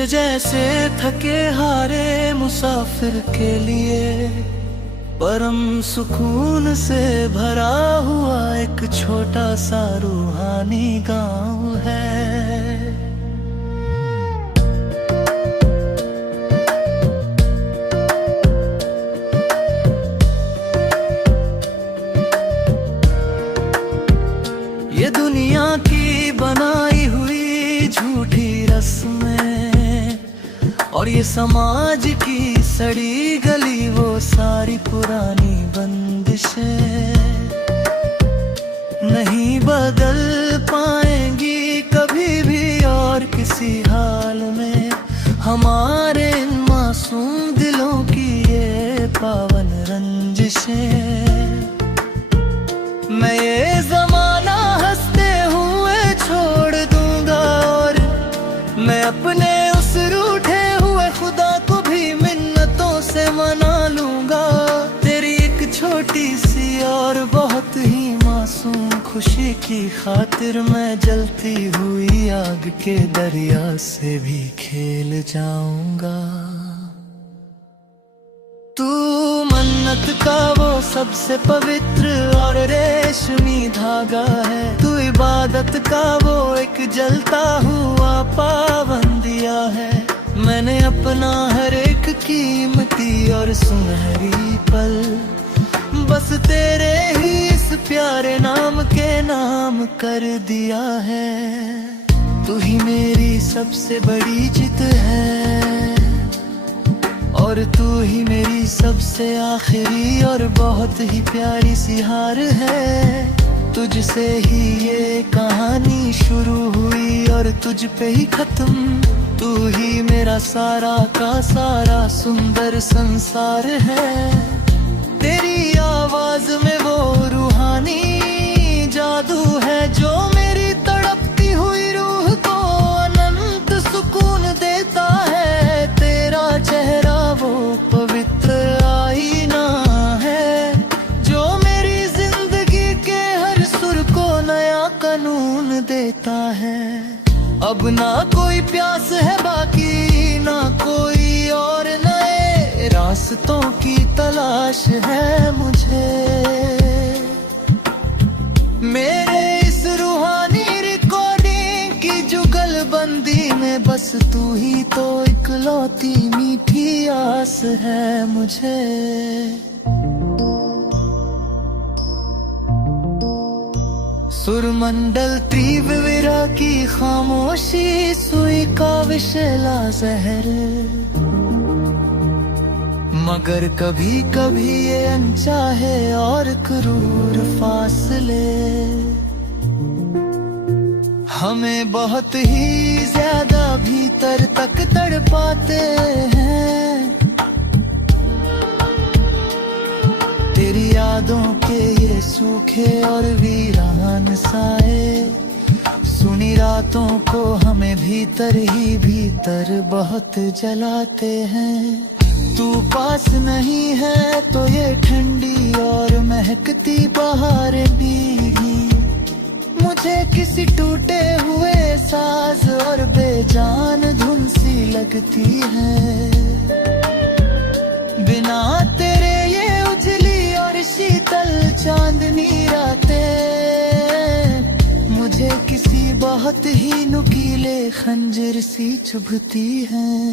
मेरे जैसे थके हारे मुसाफिर के लिए परम सुकून से भरा हुआ एक छोटा सा रूहानी गांव है। ये दुनिया की बनाई हुई झूठी रस्में और ये समाज की सड़ी गली वो सारी पुरानी बंदिशें नहीं बदल पाएंगी कभी भी और किसी हाल में हमारे इन मासूम दिलों की ये पावन रंजिशें। मैं ये ज़माना हंसते हुए छोड़ दूंगा और मैं अपने उस रूठे हुए खुदा को भी मिन्नतों से मना लूंगा। तेरी एक छोटी सी और बहुत ही मासूम खुशी की खातिर मैं जलती हुई आग के दरिया से भी खेल जाऊंगा। तू मन्नत का वो सबसे पवित्र और रेशमी धागा है। तू इबादत का वो एक जलता हुआ पावन दिया है। मैंने अपना हर एक कीमती और सुनहरी पल बस तेरे ही इस प्यारे नाम के नाम कर दिया है। तू ही मेरी सबसे बड़ी जिद है और तू ही मेरी सबसे आखिरी और बहुत ही प्यारी सी हार है। तुझसे ही ये कहानी शुरू हुई और तुझ पे ही खत्म। तू ही मेरा सारा का सारा सुंदर संसार है। तेरी आवाज में वो रूहानी जादू है जो मेरी तड़पती हुई रूह को अनंत सुकून देता है। तेरा चेहरा वो पवित्र आईना है जो मेरी जिंदगी के हर सुर को नया कानून देता है। अब ना कोई प्यास है बाकी ना कोई और नए रास्तों की तलाश है मुझे। मेरे इस रूहानी रिकॉर्डिंग की जुगलबंदी में बस तू ही तो इकलौती मीठी आस है मुझे। सुरमंडल तीव्र विरह की खामोशी सुई का विषैला जहर मगर कभी कभी ये अनचाहे और क्रूर फासले हमें बहुत ही ज्यादा भीतर तक तड़पाते हैं। तेरी यादों के ये सूखे और वीरान साए सुनी रातों को हमें भीतर ही भीतर बहुत जलाते हैं। तू पास नहीं है तो ये ठंडी और महकती बहारें भीगी मुझे किसी टूटे हुए साज और बेजान धुन सी लगती है। बिना तेरे ये उजली और शीतल चांदनी रातें मुझे किसी बहुत ही नुकीले खंजर सी चुभती हैं।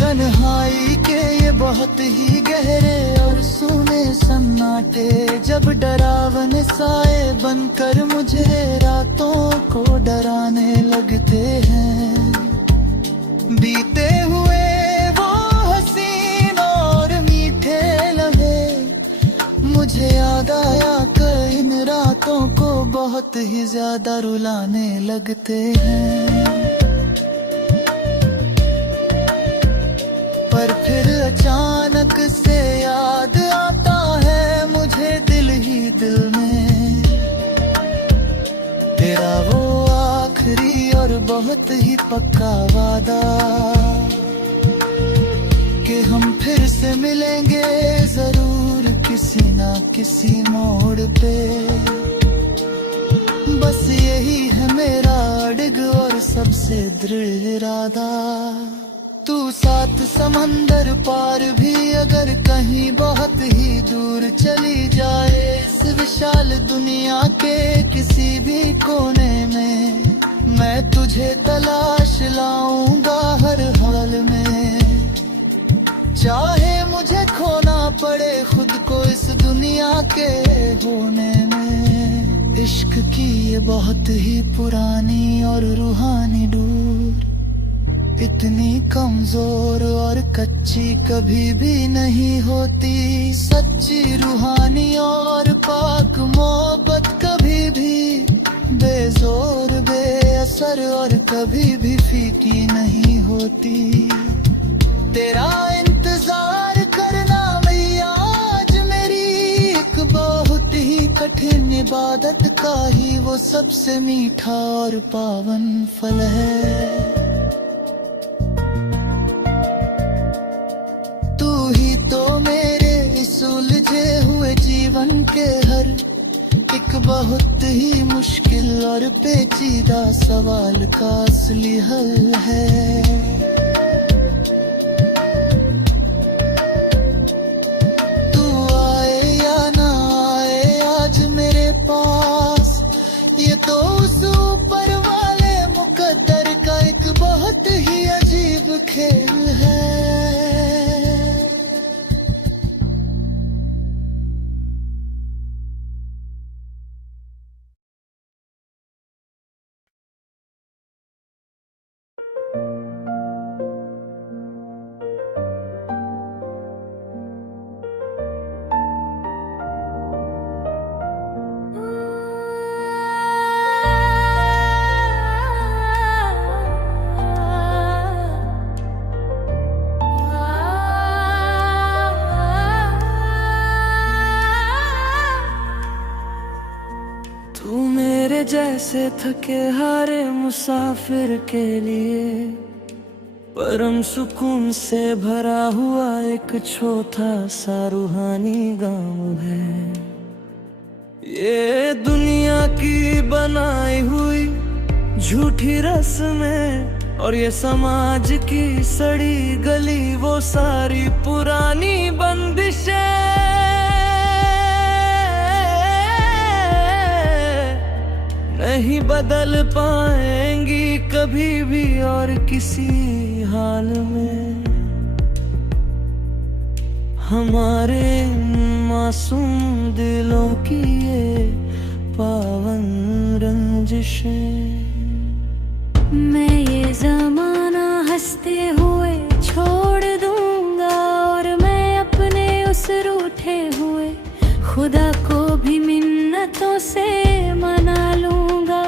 तन्हाई के ये बहुत ही गहरे और सूने सन्नाटे जब डरावने साए बनकर मुझे रातों को डराने लगते हैं। बीते हुए वो हसीन और मीठे लम्हे मुझे याद आया कि इन रातों को बहुत ही ज्यादा रुलाने लगते हैं। पर फिर अचानक से याद आता है मुझे दिल ही दिल में तेरा वो आखिरी और बहुत ही पक्का वादा कि हम फिर से मिलेंगे जरूर। किसी ना किसी मोड़ पे। बस यही है मेरा अड़ग और सबसे दृढ़ इरादा। तू सात समंदर पार भी अगर कहीं बहुत ही दूर चली जाए, इस विशाल दुनिया के किसी भी कोने में, मैं तुझे तलाश लाऊंगा हर हाल में। चाहे मुझे खोना पड़े खुद को इस दुनिया के होने में। इश्क की ये बहुत ही पुरानी और रूहानी डोर इतनी कमजोर और कच्ची कभी भी नहीं होती। सच्ची रूहानी और पाक मोहब्बत कभी भी बेजोर बेअसर और कभी भी फीकी नहीं होती। तेरा इंतजार करना मैया आज मेरी एक बहुत ही कठिन इबादत का ही वो सबसे मीठा और पावन फल है। तू ही तो मेरे इस उलझे हुए जीवन के हर एक बहुत ही मुश्किल और पेचीदा सवाल का असली हल है। ये तो उस ऊपर वाले मुकद्दर का एक बहुत ही अजीब खेल है। जैसे थके हारे मुसाफिर के लिए परम सुकून से भरा हुआ एक छोटा सा रूहानी गाँव है। ये दुनिया की बनाई हुई झूठी रस्में और ये समाज की सड़ी गली वो सारी पुरानी बंदिशें नहीं बदल पाएंगी कभी भी और किसी हाल में। हमारे मासूम दिलों की ये पावन रंजिशें। मैं ये ज़माना हंसते हुए छोड़ दूंगा और मैं अपने उस रूठे हुए खुदा को भी मिन्नतों से मना लूंगा।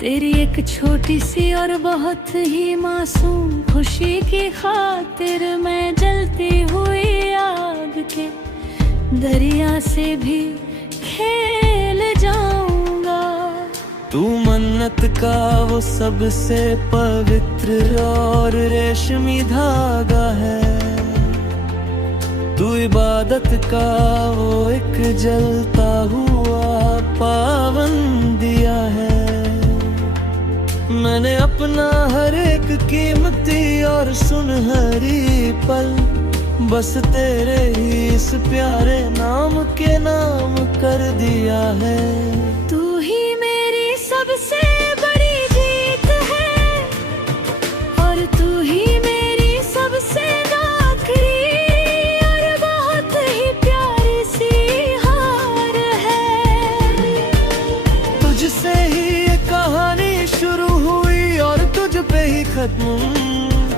तेरी एक छोटी सी और बहुत ही मासूम खुशी की खातिर मैं जलती हुई आग के दरिया से भी खेल जाऊंगा। तू मन्नत का वो सबसे पवित्र और रेशमी धागा है। तू इबादत का वो एक जलता हुआ पावन दिया है। मैंने अपना हर एक कीमती और सुनहरी पल बस तेरे ही इस प्यारे नाम के नाम कर दिया है। तू ही मेरी सबसे बड़ी जीत है और तू ही मेरी सबसे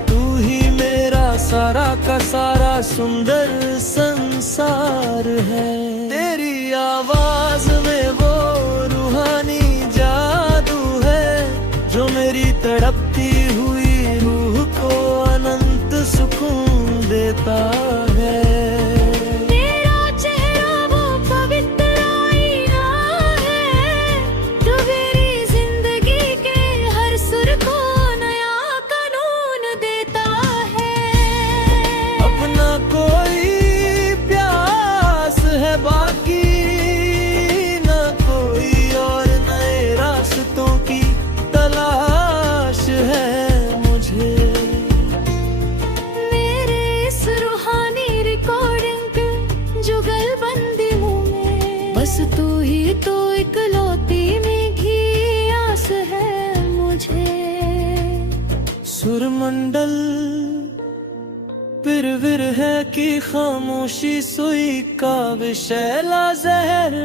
तू ही मेरा सारा का सारा सुंदर संसार है। तेरी आवाज में वो रूहानी जादू है जो मेरी तड़पती हुई रूह को अनंत सुकून देता है। बस तू ही तो इकलौती मीठी आस है मुझे। सुरमंडल पिरविर है कि खामोशी सुई का विषैला जहर,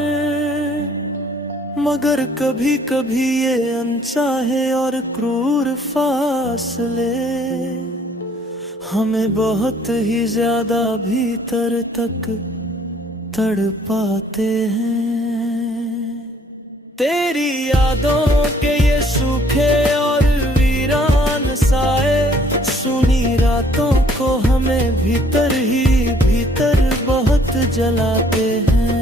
मगर कभी कभी ये अनचाहे और क्रूर फासले हमें बहुत ही ज्यादा भीतर तक तड़पाते हैं। तेरी यादों के ये सूखे और वीरान साए सुनी रातों को हमें भीतर ही भीतर बहुत जलाते हैं।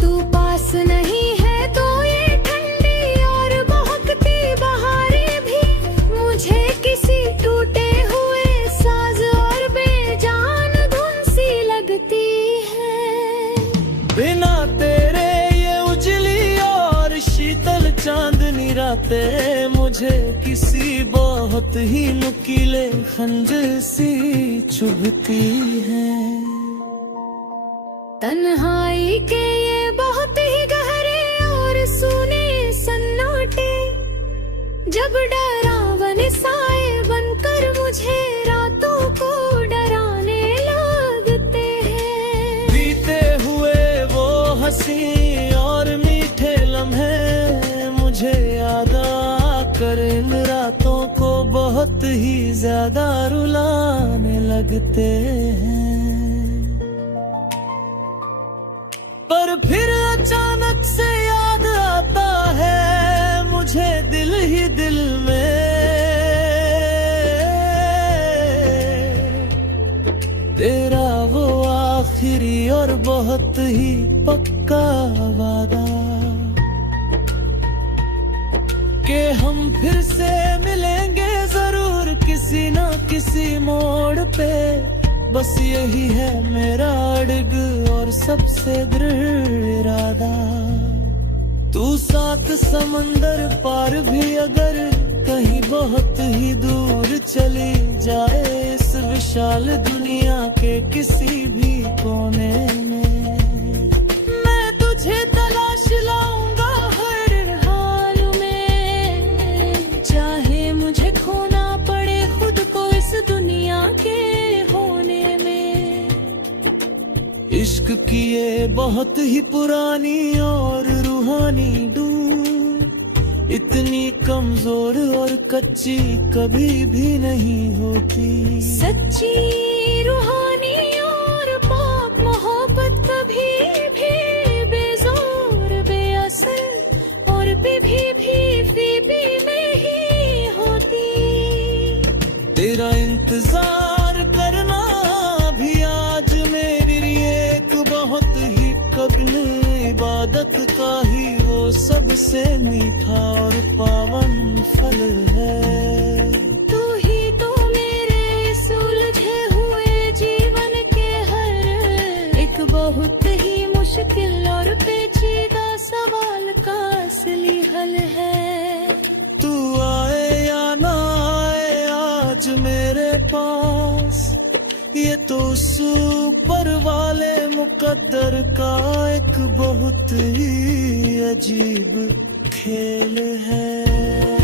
तू पास नहीं है तो ये ठंडी और बहकती बहारें भी मुझे किसी टूटे हुए साज और बेजान धुन सी लगती है। बिना तेरे ये उजली और शीतल चांदनी रातें मुझे किसी बहुत ही नुकीले खंजर सी चुभती हैं। तन्हाई के ये बहुत ही गहरे और सूने सन्नाटे जब डरावने साए बनकर मुझे रातों को डराने लगते हैं। बीते हुए वो हंसी और मीठे लम्हे मुझे याद आकर इन रातों को बहुत ही ज्यादा रुलाने लगते हैं। पर फिर अचानक से याद आता है मुझे दिल ही दिल में तेरा वो आखिरी और बहुत ही पक्का वादा कि हम फिर से मिलेंगे जरूर किसी ना किसी मोड़ पे। बस यही है मेरा अड़ग और सबसे दृढ़ इरादा। तू सात समंदर पार भी अगर कहीं बहुत ही दूर चली जाए इस विशाल दुनिया के किसी भी कोने में, मैं तुझे तलाश लाऊंगा हर हाल में। चाहे मुझे खोना पड़े खुद को इस दुनिया के होने में। इश्क की ये बहुत ही पुरानी और रूहानी डूब इतनी कमजोर और कच्ची कभी भी नहीं होती। सच्ची रूहानी और पाक मोहब्बत कभी भी बेजोर बेअसर और भी नहीं होती। तेरा इंतजार करना भी आज मेरे लिए एक बहुत ही कब्ल इबादत का ही वो सबसे मीठा और पावन फल है। तू ही तो मेरे इस उलझे हुए जीवन के हर एक बहुत ही मुश्किल और पेचीदा सवाल का असली हल है। तू आए या ना आए आज मेरे पास ये तो उस ऊपर वाले मुकद्दर का एक बहुत ही अजीब खेल है।